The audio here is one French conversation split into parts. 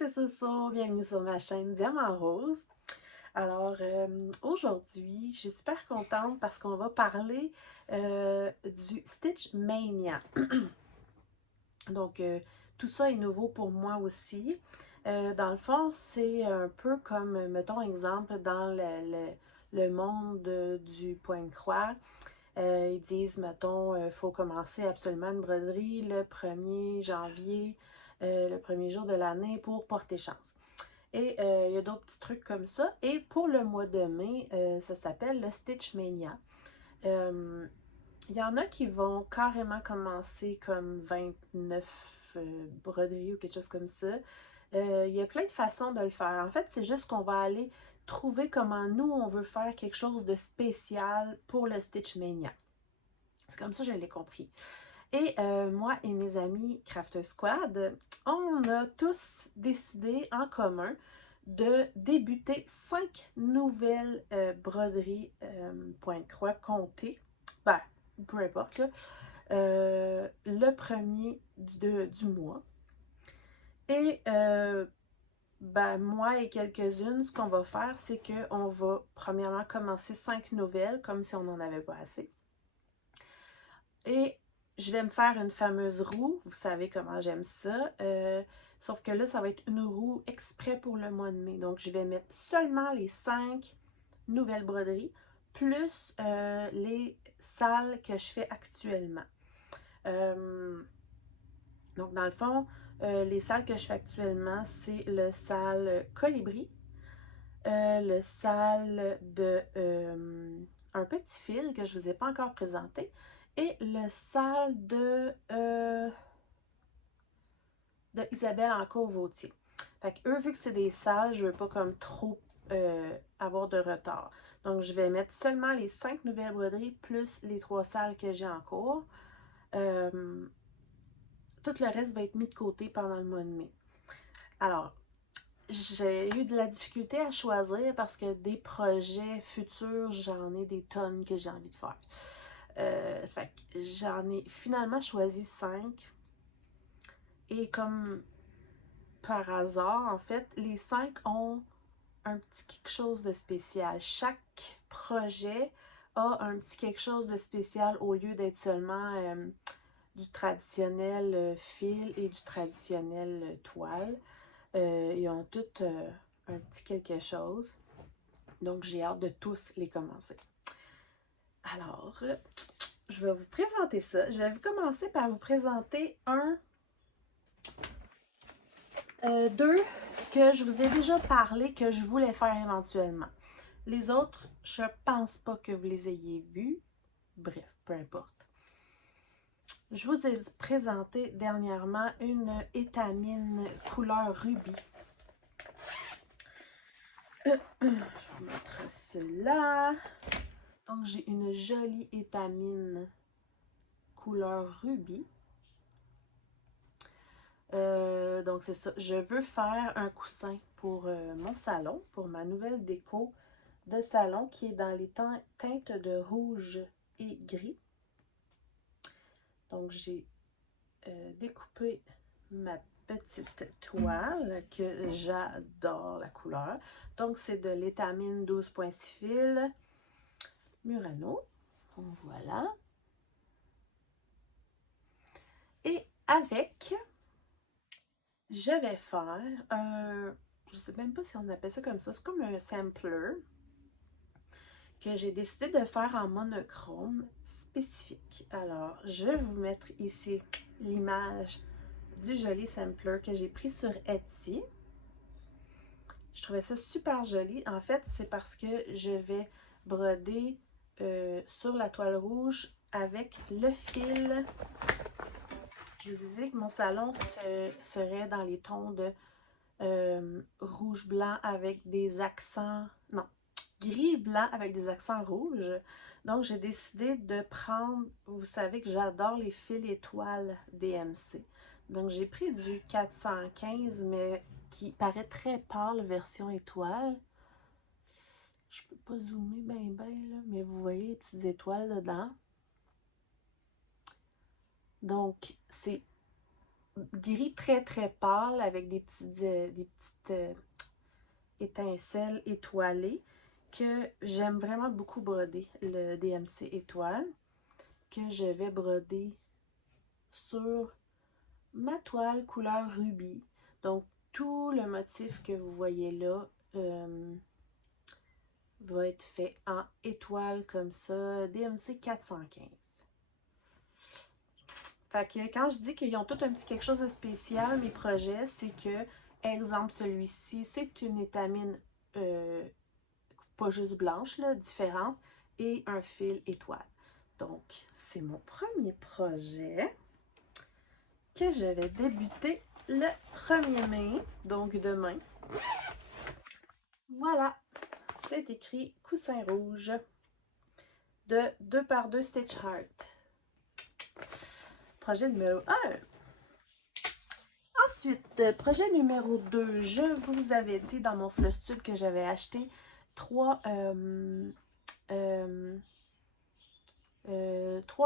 c'est Soso, bienvenue sur ma chaîne Diamant Rose. Alors, aujourd'hui, je suis super contente parce qu'on va parler du Stitch Mania. Donc, tout ça est nouveau pour moi aussi. Dans le fond, c'est un peu comme, mettons exemple, dans le monde du point-croix. Ils disent, mettons, il faut commencer absolument une broderie le 1er janvier, le premier jour de l'année pour porter chance. Et il y a d'autres petits trucs comme ça. Et pour le mois de mai, ça s'appelle le Stitch Mania. Il y en a qui vont carrément commencer comme 29 broderies ou quelque chose comme ça. Il y a plein de façons de le faire. En fait, c'est juste qu'on va aller trouver comment nous, on veut faire quelque chose de spécial pour le Stitch Mania. C'est comme ça que je l'ai compris. Et moi et mes amis Craft Squad, on a tous décidé en commun de débuter 5 nouvelles broderies point-croix comptées. Ben, peu importe, là, le premier du mois. Et ben, moi et quelques-unes, ce qu'on va faire, c'est qu'on va premièrement commencer 5 nouvelles, comme si on n'en avait pas assez. Et je vais me faire une fameuse roue. Vous savez comment j'aime ça. Sauf que là, ça va être une roue exprès pour le mois de mai. Donc, je vais mettre seulement les 5 nouvelles broderies, plus les salles que je fais actuellement. Donc, dans le fond, les salles que je fais actuellement, c'est le salle colibri, le salle de un petit fil que je ne vous ai pas encore présenté, et le salle de Isabelle Ancourt-Vautier. Fait que eux, vu que c'est des salles, je veux pas comme trop avoir de retard. Donc, je vais mettre seulement les 5 nouvelles broderies plus les 3 salles que j'ai en cours. Tout le reste va être mis de côté pendant le mois de mai. Alors, j'ai eu de la difficulté à choisir parce que des projets futurs, j'en ai des tonnes que j'ai envie de faire. Fait que j'en ai finalement choisi 5. Et comme par hasard, en fait, les 5 ont un petit quelque chose de spécial. Chaque projet a un petit quelque chose de spécial au lieu d'être seulement du traditionnel fil et du traditionnel toile. Ils ont tous un petit quelque chose. Donc, j'ai hâte de tous les commencer. Alors, je vais vous présenter ça. Je vais commencer par vous présenter deux que je vous ai déjà parlé que je voulais faire éventuellement. Les autres, je pense pas que vous les ayez vus. Bref, peu importe. Je vous ai présenté dernièrement une étamine couleur rubis. Je vais vous mettre cela. Donc, j'ai une jolie étamine couleur rubis. Donc, c'est ça. Je veux faire un coussin pour mon salon, pour ma nouvelle déco de salon qui est dans les teintes de rouge et gris. Donc, j'ai découpé ma petite toile que j'adore la couleur. Donc, c'est de l'étamine 12.6 fil Murano. Donc, voilà. Et avec, je vais faire un, je ne sais même pas si on appelle ça comme ça, c'est comme un sampler que j'ai décidé de faire en monochrome spécifique. Alors, je vais vous mettre ici l'image du joli sampler que j'ai pris sur Etsy. Je trouvais ça super joli. En fait, c'est parce que je vais broder sur la toile rouge avec le fil. Je vous ai dit que mon salon serait dans les tons de rouge-blanc avec des accents... Non, gris-blanc avec des accents rouges. Donc, j'ai décidé de prendre... Vous savez que j'adore les fils étoiles DMC. Donc, j'ai pris du 415, mais qui paraît très pâle, version étoile. Je peux pas zoomer bien, là, mais vous voyez les petites étoiles dedans. Donc, c'est gris très très pâle avec des petites étincelles étoilées que j'aime vraiment beaucoup broder, le DMC étoile, que je vais broder sur ma toile couleur rubis. Donc, tout le motif que vous voyez là va être fait en étoile comme ça, DMC 415. Fait que quand je dis qu'ils ont tout un petit quelque chose de spécial, mes projets, c'est que, exemple, celui-ci, c'est une étamine pas juste blanche, là, différente, et un fil étoile. Donc, c'est mon premier projet que je vais débuter le 1er mai, donc demain. Voilà, c'est écrit coussin rouge de 2x2 Stitch Heart. Projet numéro 1. Ensuite, projet numéro 2, je vous avais dit dans mon Flosstube que j'avais acheté 3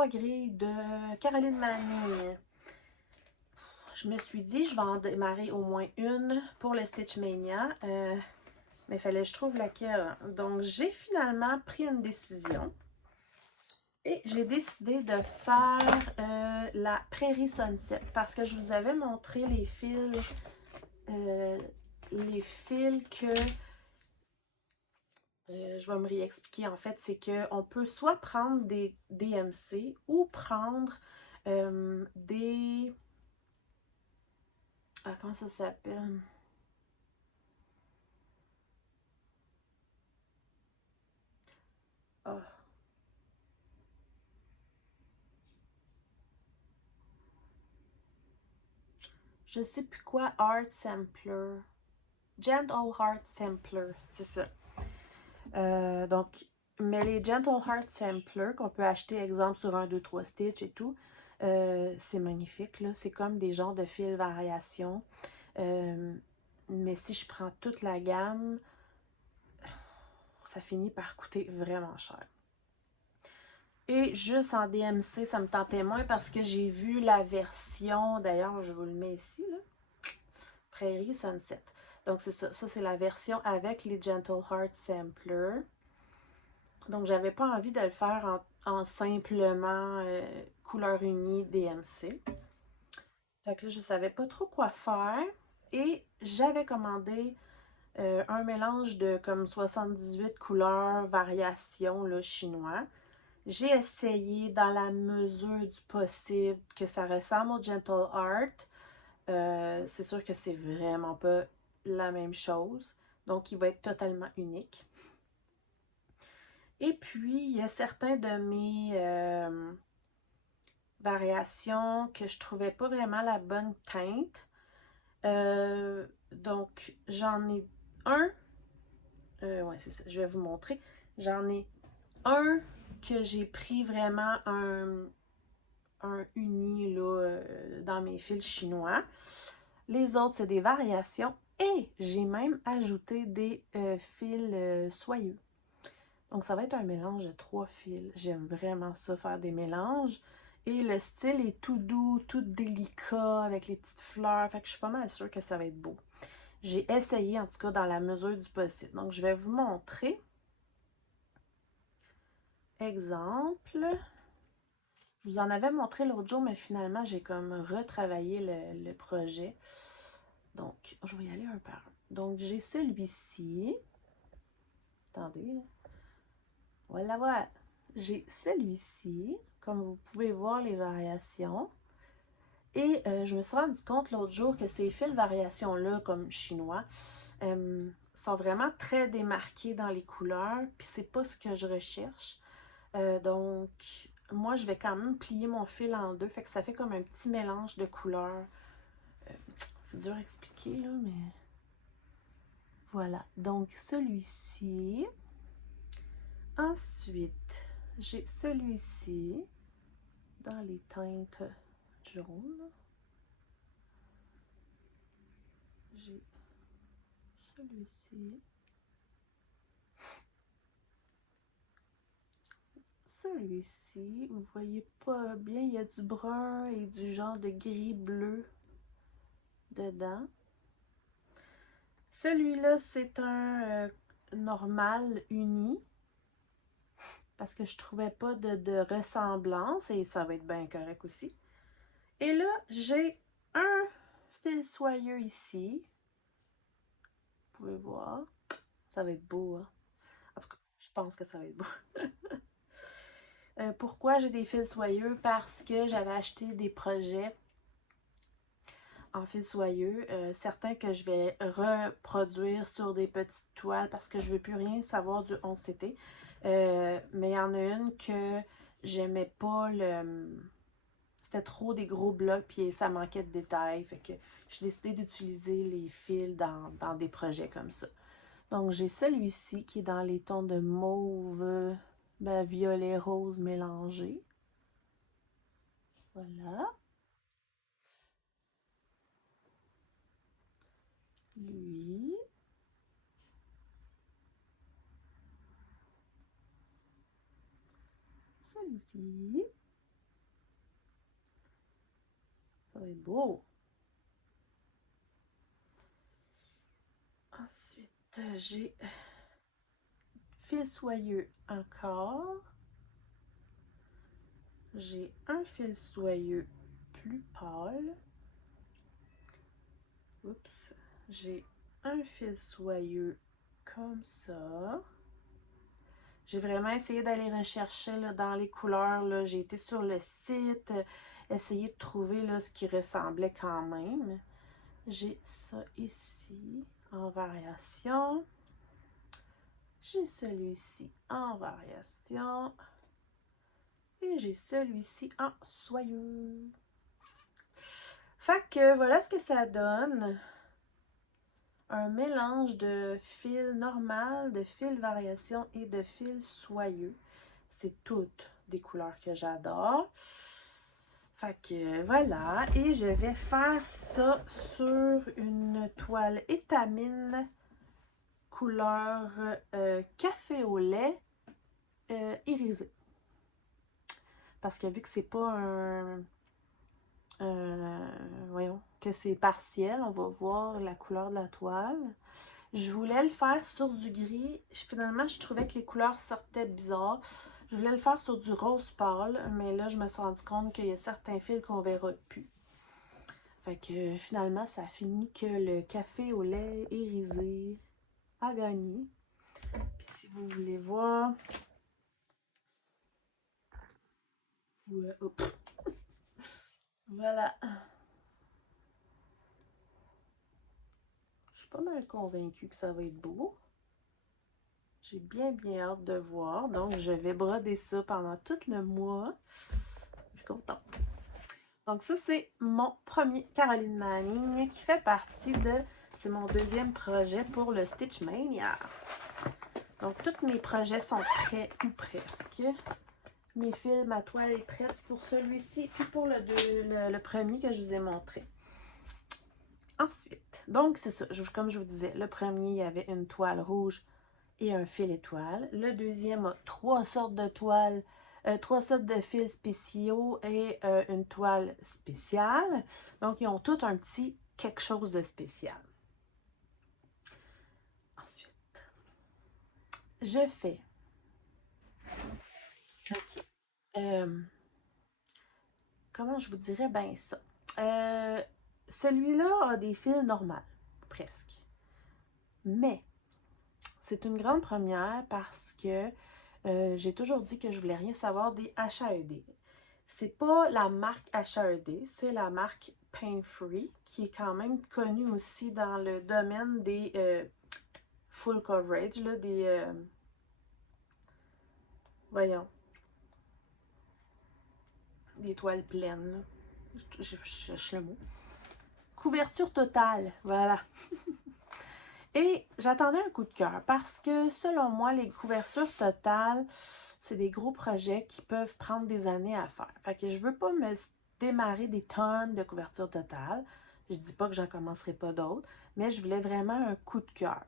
grilles de Caroline Manning. Je me suis dit, je vais en démarrer au moins une pour le Stitch Mania, mais il fallait que je trouve laquelle. Donc, j'ai finalement pris une décision et j'ai décidé de faire la Prairie Sunset parce que je vous avais montré les fils que je vais me réexpliquer en fait, c'est qu'on peut soit prendre des DMC ou prendre des... Ah, comment ça s'appelle? Ah. Je sais plus quoi, Art Sampler. Gentle Heart Sampler, c'est ça. Donc, mais les Gentle Heart Sampler qu'on peut acheter, exemple, sur 1, 2, 3 Stitch et tout, c'est magnifique, là. C'est comme des genres de fils variations. Mais si je prends toute la gamme, ça finit par coûter vraiment cher. Et juste en DMC, ça me tentait moins parce que j'ai vu la version, d'ailleurs, je vous le mets ici, là, Prairie Sunset. Donc, c'est ça. Ça, c'est la version avec les Gentle Heart Sampler. Donc, j'avais pas envie de le faire en simplement couleur unie DMC. Fait que là, je savais pas trop quoi faire. Et j'avais commandé un mélange de comme 78 couleurs, variations là, chinois. J'ai essayé dans la mesure du possible que ça ressemble au Gentle Art. C'est sûr que c'est vraiment pas la même chose. Donc, il va être totalement unique. Et puis, il y a certains de mes variations que je trouvais pas vraiment la bonne teinte. Donc, j'en ai un. Ouais, c'est ça, je vais vous montrer. J'en ai un que j'ai pris vraiment un uni là, dans mes fils chinois. Les autres, c'est des variations. Et j'ai même ajouté des fils soyeux. Donc, ça va être un mélange de 3 fils. J'aime vraiment ça, faire des mélanges. Et le style est tout doux, tout délicat, avec les petites fleurs. Fait que je suis pas mal sûre que ça va être beau. J'ai essayé, en tout cas, dans la mesure du possible. Donc, je vais vous montrer. Exemple. Je vous en avais montré l'autre jour, mais finalement, j'ai comme retravaillé le projet. Donc, je vais y aller un par un. Donc, j'ai celui-ci. Attendez. Voilà, voilà. J'ai celui-ci. Comme vous pouvez voir les variations. Et je me suis rendu compte l'autre jour que ces fils variations-là, comme chinois, sont vraiment très démarqués dans les couleurs. Puis c'est pas ce que je recherche. Donc, moi, je vais quand même plier mon fil en deux. Fait que ça fait comme un petit mélange de couleurs. C'est dur à expliquer, là, mais... Voilà. Donc, celui-ci. Ensuite, j'ai celui-ci dans les teintes jaunes. J'ai celui-ci. Celui-ci, vous voyez pas bien, il y a du brun et du genre de gris bleu dedans. Celui-là, c'est un normal uni. Parce que je trouvais pas de ressemblance et ça va être bien correct aussi. Et là, j'ai un fil soyeux ici. Vous pouvez voir. Ça va être beau, hein? En tout cas, je pense que ça va être beau. Pourquoi j'ai des fils soyeux? Parce que j'avais acheté des projets en fils soyeux. Certains que je vais reproduire sur des petites toiles parce que je ne veux plus rien savoir du 11CT. Mais il y en a une que j'aimais pas le... C'était trop des gros blocs puis ça manquait de détails. Fait que j'ai décidé d'utiliser les fils dans des projets comme ça. Donc j'ai celui-ci qui est dans les tons de mauve, violet, rose mélangé. Voilà. Lui. Celui-ci. Ça va être beau. Ensuite, j'ai fil soyeux encore. J'ai un fil soyeux plus pâle. Oups. J'ai un fil soyeux comme ça. J'ai vraiment essayé d'aller rechercher là, dans les couleurs. J'ai été sur le site, essayer de trouver là, ce qui ressemblait quand même. J'ai ça ici en variation. J'ai celui-ci en variation. Et j'ai celui-ci en soyeux. Fait que voilà ce que ça donne. Un mélange de fil normal, de fil variation et de fil soyeux. C'est toutes des couleurs que j'adore. Fait que voilà. Et je vais faire ça sur une toile étamine couleur café au lait irisé. Parce que vu que c'est pas voyons, que c'est partiel, on va voir la couleur de la toile. Je voulais le faire sur du gris. Finalement, je trouvais que les couleurs sortaient bizarres. Je voulais le faire sur du rose pâle, mais là, je me suis rendu compte qu'il y a certains fils qu'on verra plus. Fait que finalement, ça a fini que le café au lait irisé a gagné. Puis si vous voulez voir... Voilà. Je suis pas mal convaincue que ça va être beau. J'ai bien hâte de voir. Donc, je vais broder ça pendant tout le mois. Je suis contente. Donc, ça, c'est mon premier Caroline Manning qui fait partie de... C'est mon deuxième projet pour le Stitch Mania. Donc, tous mes projets sont prêts ou presque. Mes fils, ma toile est prête pour celui-ci puis pour le premier que je vous ai montré. Ensuite, donc c'est ça, comme je vous disais, le premier, il y avait une toile rouge et un fil étoile. Le deuxième a trois sortes de toiles, trois sortes de fils spéciaux et une toile spéciale. Donc, ils ont tous un petit quelque chose de spécial. Ensuite, je fais... OK. Comment je vous dirais bien ça? Celui-là a des fils normaux, presque. Mais, c'est une grande première parce que j'ai toujours dit que je voulais rien savoir des HAED. C'est pas la marque HAED, c'est la marque Pain Free, qui est quand même connue aussi dans le domaine des full coverage, là, des... voyons. Des toiles pleines, là. Je cherche le mot. Couverture totale, voilà. Et j'attendais un coup de cœur parce que selon moi, les couvertures totales, c'est des gros projets qui peuvent prendre des années à faire. Fait que je veux pas me démarrer des tonnes de couverture totale. Je dis pas que j'en commencerai pas d'autres, mais je voulais vraiment un coup de cœur.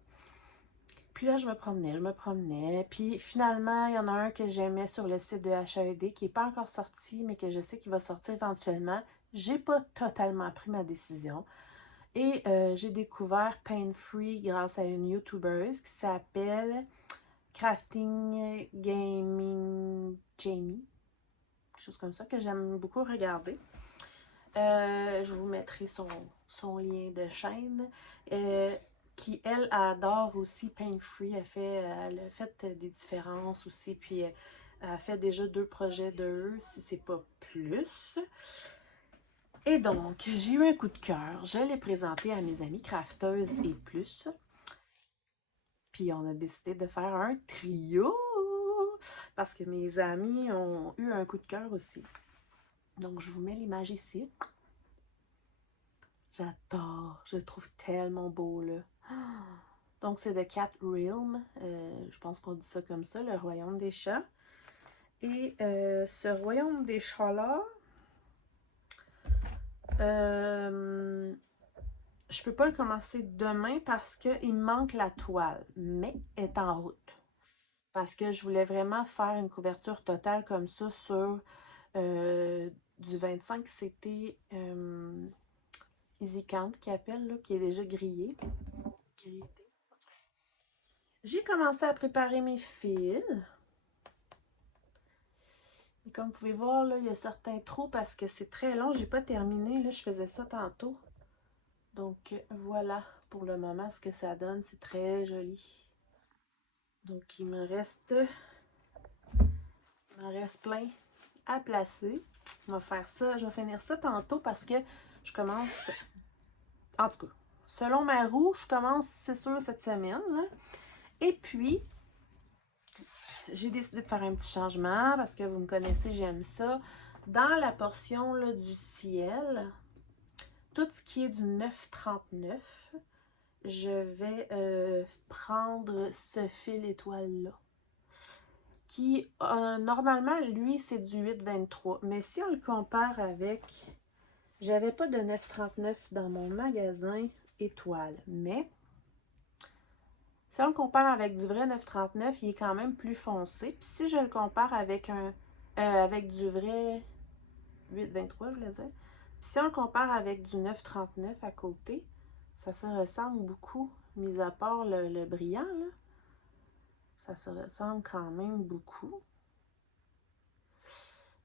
Puis là, je me promenais. Puis finalement, il y en a un que j'aimais sur le site de HAED qui n'est pas encore sorti, mais que je sais qu'il va sortir éventuellement. J'ai pas totalement pris ma décision. Et j'ai découvert Pain Free grâce à une YouTubeuse qui s'appelle Crafting Gaming Jamie. Quelque chose comme ça que j'aime beaucoup regarder. Je vous mettrai son lien de chaîne. Qui, elle, adore aussi Pain Free. Elle a fait des différences aussi. Puis, elle a fait déjà 2 projets de eux, si c'est pas plus. Et donc, j'ai eu un coup de cœur. Je l'ai présenté à mes amies crafteuses et plus. Puis, on a décidé de faire un trio. Parce que mes amis ont eu un coup de cœur aussi. Donc, je vous mets l'image ici. J'adore. Je le trouve tellement beau, là. Donc, c'est The Cat Realm. Je pense qu'on dit ça comme ça, le royaume des chats. Et ce royaume des chats-là, je peux pas le commencer demain parce qu'il me manque la toile, mais elle est en route. Parce que je voulais vraiment faire une couverture totale comme ça sur du 25, c'était Easy Count qui appelle, là, qui est déjà grillé. J'ai commencé à préparer mes fils. Et comme vous pouvez voir, là, il y a certains trous parce que c'est très long. J'ai pas terminé. Là, je faisais ça tantôt. Donc, voilà pour le moment ce que ça donne. C'est très joli. Donc, il me reste plein à placer. Je vais faire ça. Je vais finir ça tantôt parce que je commence... En tout cas, selon ma roue, je commence, c'est sûr, cette semaine. Hein. Et puis, j'ai décidé de faire un petit changement parce que vous me connaissez, j'aime ça. Dans la portion là, du ciel, tout ce qui est du 9,39, je vais prendre ce fil étoile-là. Qui, normalement, lui, c'est du 8,23. Mais si on le compare avec... J'avais pas de 9,39 dans mon magasin étoile. Mais, si on le compare avec du vrai 9,39, il est quand même plus foncé. Puis si je le compare avec avec du vrai 8,23, je voulais dire. Puis si on le compare avec du 9,39 à côté, ça se ressemble beaucoup, mis à part le brillant, là. Ça se ressemble quand même beaucoup.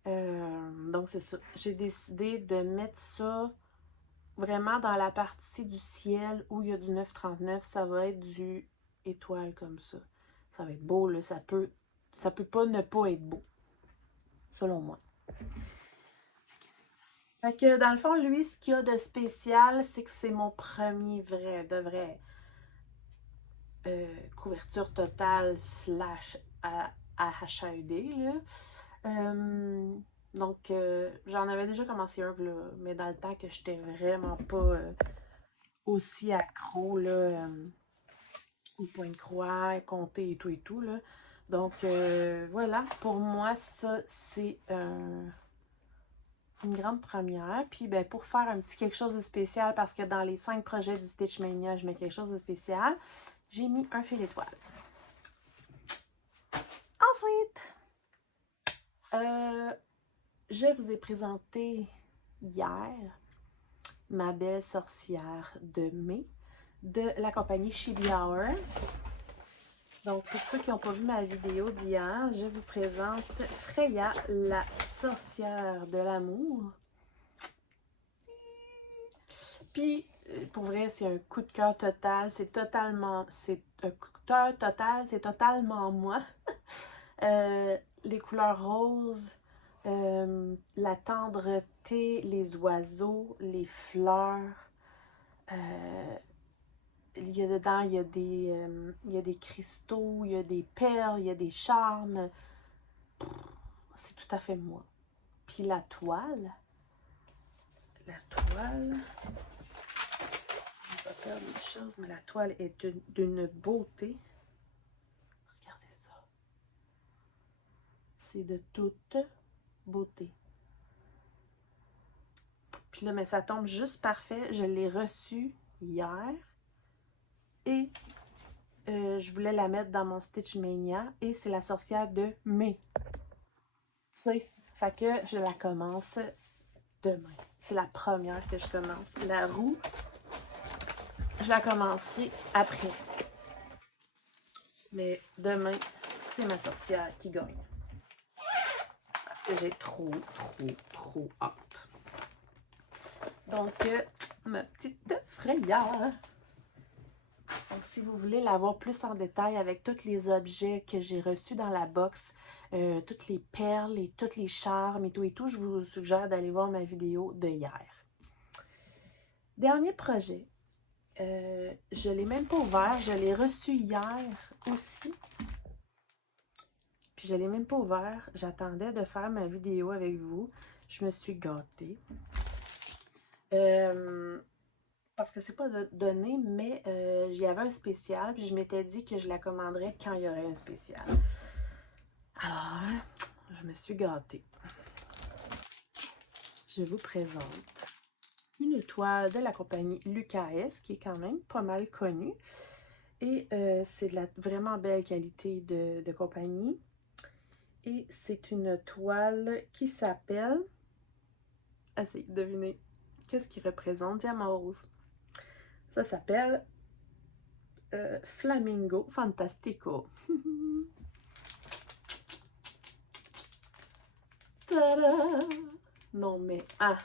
Donc, c'est ça. J'ai décidé de mettre ça vraiment dans la partie du ciel où il y a du 9,39. Ça va être du étoile comme ça. Ça va être beau, là. Ça peut pas ne pas être beau, selon moi. Fait que dans le fond, lui, ce qu'il y a de spécial, c'est que c'est mon premier de vrai couverture totale slash HAED, là. Donc, j'en avais déjà commencé un, là, mais dans le temps que j'étais vraiment pas aussi accro, là, au point de croix, compter et tout, là. Donc, voilà, pour moi, ça, c'est une grande première. Puis, ben, pour faire un petit quelque chose de spécial, parce que dans les 5 projets du Stitch Mania, je mets quelque chose de spécial, j'ai mis un fil étoile. Ensuite, je vous ai présenté hier ma belle sorcière de mai de la compagnie Chibi Hour. Donc, pour ceux qui n'ont pas vu ma vidéo d'hier, je vous présente Freya, la sorcière de l'amour. Puis, pour vrai, c'est un coup de cœur total. C'est un coup de cœur total, c'est totalement moi. Les couleurs roses, la tendreté, les oiseaux, les fleurs. Il y a dedans, il y a des cristaux, il y a des perles, il y a des charmes. C'est tout à fait moi. Puis la toile, je ne vais pas perdre les choses, mais la toile est d'une beauté. Regardez ça. C'est de toute beauté. Puis là, mais ça tombe juste parfait. Je l'ai reçu hier. Et je voulais la mettre dans mon Stitch Mania. Et c'est la sorcière de mai. Tu sais, fait que je la commence demain. C'est la première que je commence. La roue, je la commencerai après. Mais demain, c'est ma sorcière qui gagne. Parce que j'ai trop hâte. Donc, ma petite Freya. Donc, si vous voulez la voir plus en détail avec tous les objets que j'ai reçus dans la box, toutes les perles et tous les charmes et tout, je vous suggère d'aller voir ma vidéo de hier. Dernier projet. Je ne l'ai même pas ouvert. Je l'ai reçu hier aussi. Puis je ne l'ai même pas ouvert. J'attendais de faire ma vidéo avec vous. Je me suis gâtée. Parce que c'est pas donné, mais j'y avais un spécial. Puis je m'étais dit que je la commanderais quand il y aurait un spécial. Alors, je me suis gâtée. Je vous présente une toile de la compagnie Lucas, qui est quand même pas mal connue. Et c'est de la vraiment belle qualité de compagnie. Et c'est une toile qui s'appelle... Essayez de deviner qu'est-ce qui représente Diamant Rose. Ça s'appelle Flamingo Fantastico. Tada! Non mais, ah!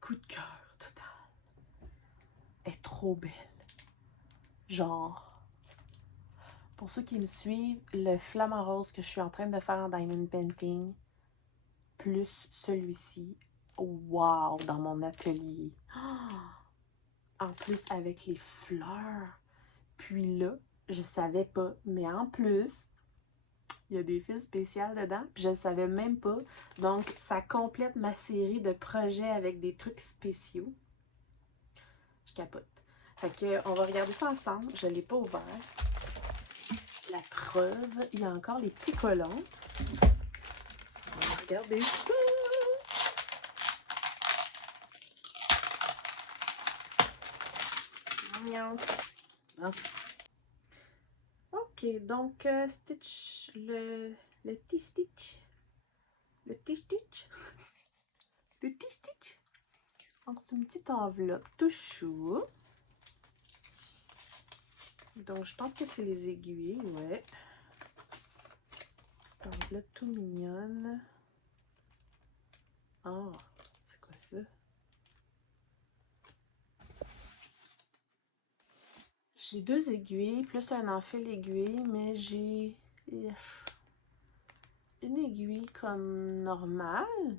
Coup de cœur total. Elle est trop belle. Genre, pour ceux qui me suivent, le flamant rose que je suis en train de faire en diamond painting, plus celui-ci, wow, dans mon atelier. En plus, avec les fleurs. Puis là, je savais pas, mais en plus, il y a des fils spéciaux dedans, puis je ne savais même pas. Donc, ça complète ma série de projets avec des trucs spéciaux. Je capote. Fait que, on va regarder ça ensemble. Je ne l'ai pas ouvert. La preuve, il y a encore les petits collants. On va regarder ça. Ah. Ok, donc Stitch, le T-Stitch. Le T-Stitch. Le T-Stitch. Donc, c'est une petite enveloppe tout chou. Donc, je pense que c'est les aiguilles, ouais. Petite enveloppe tout mignonne. Ah, c'est quoi ça? J'ai 2 aiguilles, plus un enfil aiguille, mais j'ai une aiguille comme normale.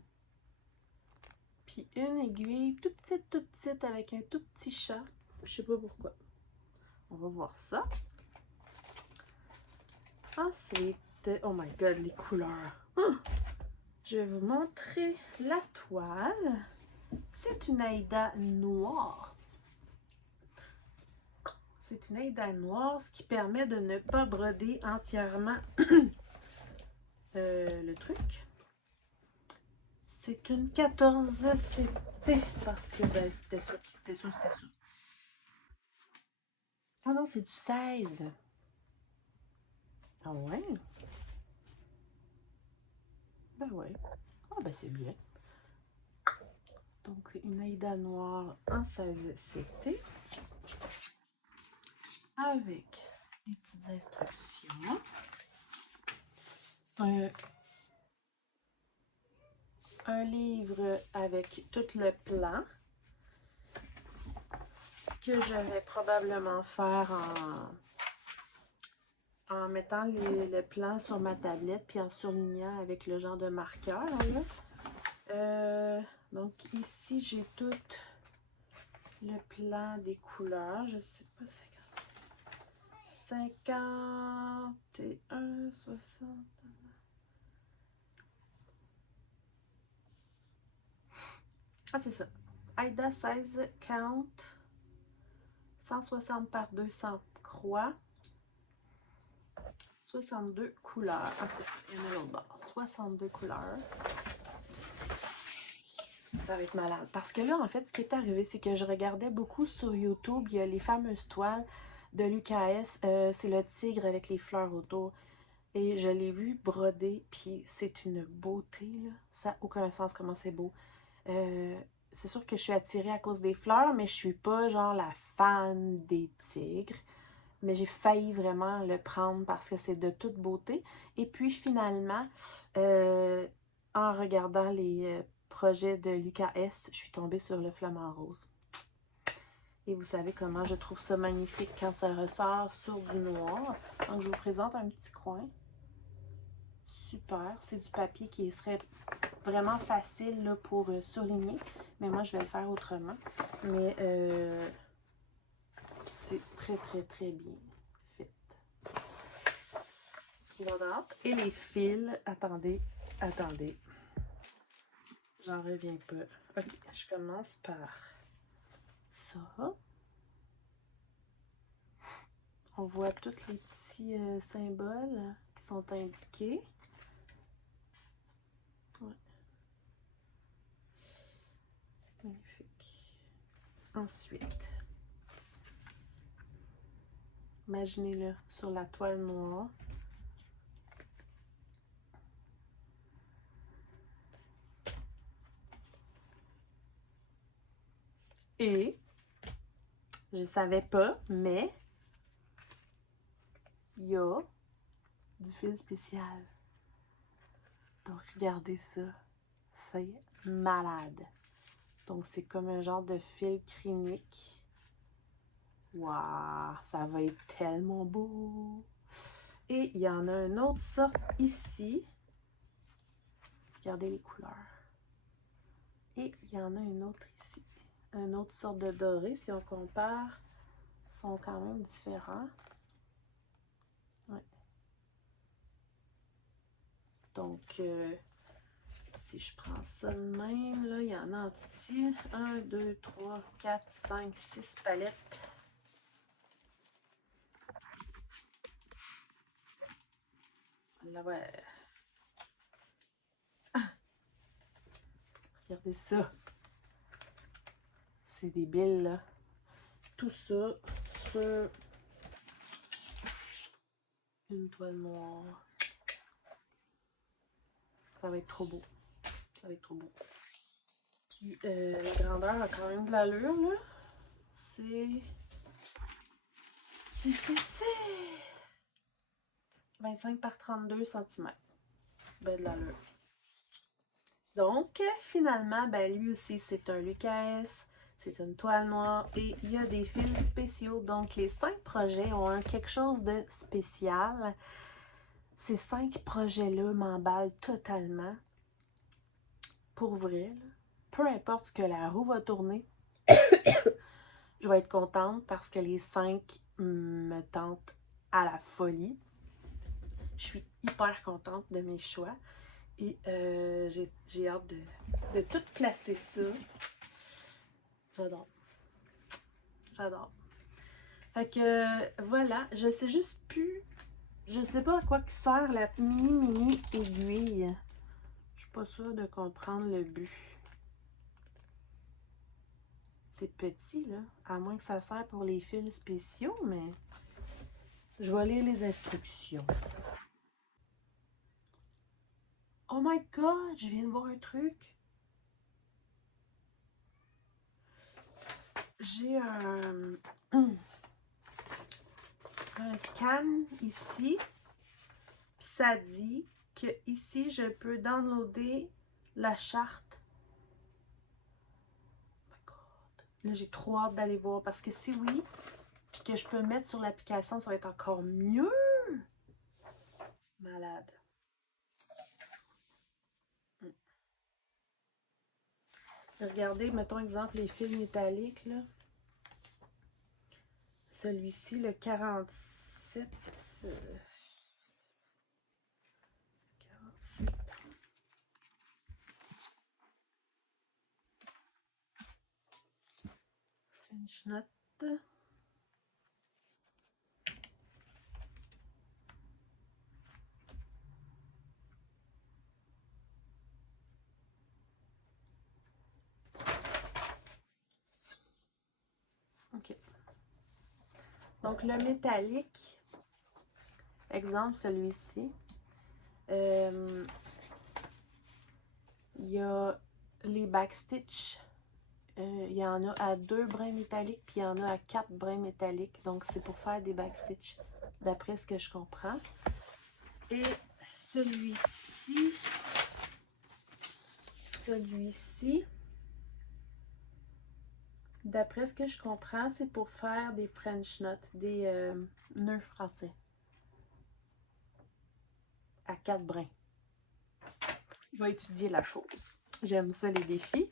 Puis une aiguille toute petite, avec un tout petit chat. Je sais pas pourquoi. On va voir ça. Ensuite, oh my god, les couleurs. Je vais vous montrer la toile. C'est une Aïda noire. C'est une Aïda noire, ce qui permet de ne pas broder entièrement le truc. C'est une 14 CT parce que ben, c'était ça. Ah non, c'est du 16. Ah ouais? Ben ouais. Ah ben c'est bien. Donc une Aïda noire en 16 CT. Avec des petites instructions. Un livre avec tout le plan que je vais probablement faire en mettant le plan sur ma tablette puis en surlignant avec le genre de marqueur. Là. Donc ici, j'ai tout le plan des couleurs. Je sais pas, 51, 60... Ah, c'est ça. Aïda 16 count. 160 par 200 croix. 62 couleurs. Ah, c'est ça. Il y en a l'autre bord. 62 couleurs. Ça va être malade. Parce que là, en fait, ce qui est arrivé, c'est que je regardais beaucoup sur YouTube. Il y a les fameuses toiles de Lucas. C'est le tigre avec les fleurs autour. Et je l'ai vu broder. Puis c'est une beauté, là. Ça n'a aucun sens comment c'est beau. c'est sûr que je suis attirée à cause des fleurs, mais je suis pas genre la fan des tigres. Mais j'ai failli vraiment le prendre parce que c'est de toute beauté. Et puis finalement, en regardant les projets de Lucas S, je suis tombée sur le flamant rose. Et vous savez comment je trouve ça magnifique quand ça ressort sur du noir. Donc je vous présente un petit coin. Super, c'est du papier qui serait vraiment facile là, pour surligner. Mais moi, je vais le faire autrement. Mais c'est très, très, très bien fait. Voilà. Et les fils, attendez, attendez. J'en reviens pas. Ok, je commence par ça. On voit tous les petits symboles qui sont indiqués. Ouais. Magnifique. Ensuite, imaginez-le sur la toile noire. Et je savais pas, mais il y a du fil spécial. Donc regardez ça. C'est malade. Donc c'est comme un genre de fil clinique. Waouh, ça va être tellement beau. Et il y en a un autre sorte ici. Regardez les couleurs. Et il y en a une autre ici. Une autre sorte de doré, si on compare, sont quand même différents. Ouais. Donc, si je prends ça de même, là, il y en a en petit. 1, 2, 3, 4, 5, 6 palettes. Là, ouais. Regardez ça. C'est débile, là. Tout ça sur une toile noire. Ça va être trop beau. Ça va être trop beau. Puis la grandeur a quand même de l'allure, là. C'est 25 par 32 cm. Ben de l'allure. Donc, finalement, ben lui aussi, c'est un Lucas. C'est une toile noire et il y a des fils spéciaux. Donc, les 5 projets ont quelque chose de spécial. Ces 5 projets-là m'emballent totalement. Pour vrai, là. Peu importe ce que la roue va tourner, je vais être contente parce que les 5 me tentent à la folie. Je suis hyper contente de mes choix. Et j'ai hâte de tout placer ça. J'adore. J'adore. Fait que voilà, je sais juste plus. Je sais pas à quoi sert la mini aiguille. Je suis pas sûre de comprendre le but. C'est petit, là. À moins que ça sert pour les fils spéciaux, mais je vais lire les instructions. Oh my god, je viens de voir un truc. J'ai un scan ici. Puis ça dit que ici je peux downloader la charte. Oh my god. Là, j'ai trop hâte d'aller voir parce que si oui, puis que je peux le mettre sur l'application, ça va être encore mieux. Malade. Regardez, mettons exemple les fils métalliques, là. Celui-ci, le 47. 47. French Knot. OK. Donc, le métallique, exemple celui-ci, il y a les backstitch il y en a à 2 brins métalliques, puis il y en a à 4 brins métalliques. Donc, c'est pour faire des backstitch, d'après ce que je comprends. Et celui-ci, d'après ce que je comprends, c'est pour faire des French knots, des nœuds français. À 4 brins. Je vais étudier la chose. J'aime ça, les défis.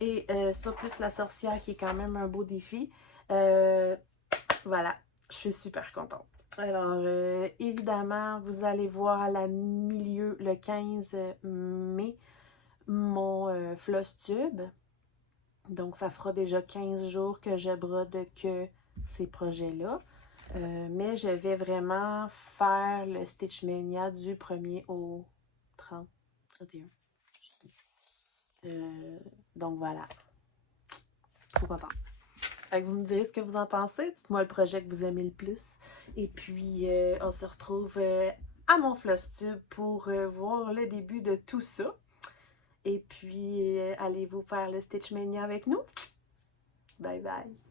Et ça, plus la sorcière, qui est quand même un beau défi. Voilà, je suis super contente. Alors, évidemment, vous allez voir à la milieu, le 15 mai, mon floss tube. Donc, ça fera déjà 15 jours que je brode que ces projets-là. Mais je vais vraiment faire le Stitch Mania du 1er au 30, 31. Donc, voilà. Trop contente. Fait que vous me direz ce que vous en pensez. Dites-moi le projet que vous aimez le plus. Et puis, on se retrouve à mon Flosstube pour voir le début de tout ça. Et puis, allez-vous faire le Stitch Mania avec nous? Bye bye!